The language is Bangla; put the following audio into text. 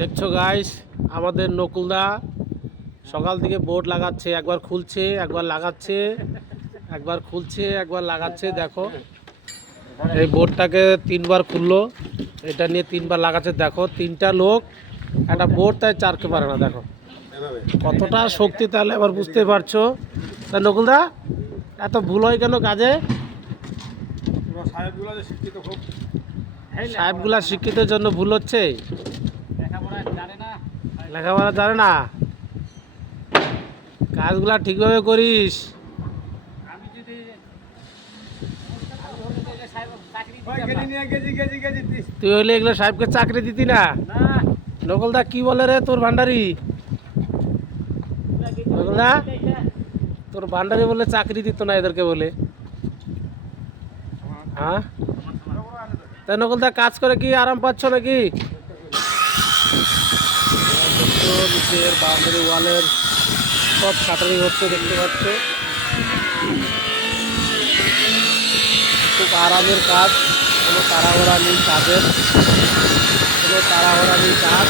দেখছো গাইস, আমাদের নকুলদা সকাল থেকে বোর্ড লাগাচ্ছে, একবার খুলছে একবার লাগাচ্ছে, একবার খুলছে একবার লাগাচ্ছে। দেখো এই বোর্ডটাকে তিনবার খুললো, এটা নিয়ে তিনবার লাগাচ্ছে। দেখো তিনটা লোক একটা বোর্ড তাই চারকে পারে না। দেখো কতটা শক্তি, তাহলে আবার বুঝতে পারছো। তা নকুলদা এত ভুল হয় কেন কাজে? সাহেবগুলা শিক্ষিতের জন্য ভুল হচ্ছে, লেখাপড়া জানে না। কাজগুলা ঠিকভাবে করিস। তুই হইলে এগুলো সাহেবকে চাকরি দিতি না। নকলদা কি বলে রে তোর ভান্ডারি? নকলদা তোর ভান্ডারি বলে চাকরি দিত না এদেরকে বলে। হ্যাঁ তাই নকলদা কাজ করে কি আরাম পাচ্ছ নাকি? নিচের বাউন্ডারি ওয়ালের সব কাটারি হচ্ছে, দেখতে পাচ্ছ। খুব আরামের কাজ, কোনো তাড়াহুড়া নেই কাজের, কোনো তাড়াহুড়া নেই কাজ।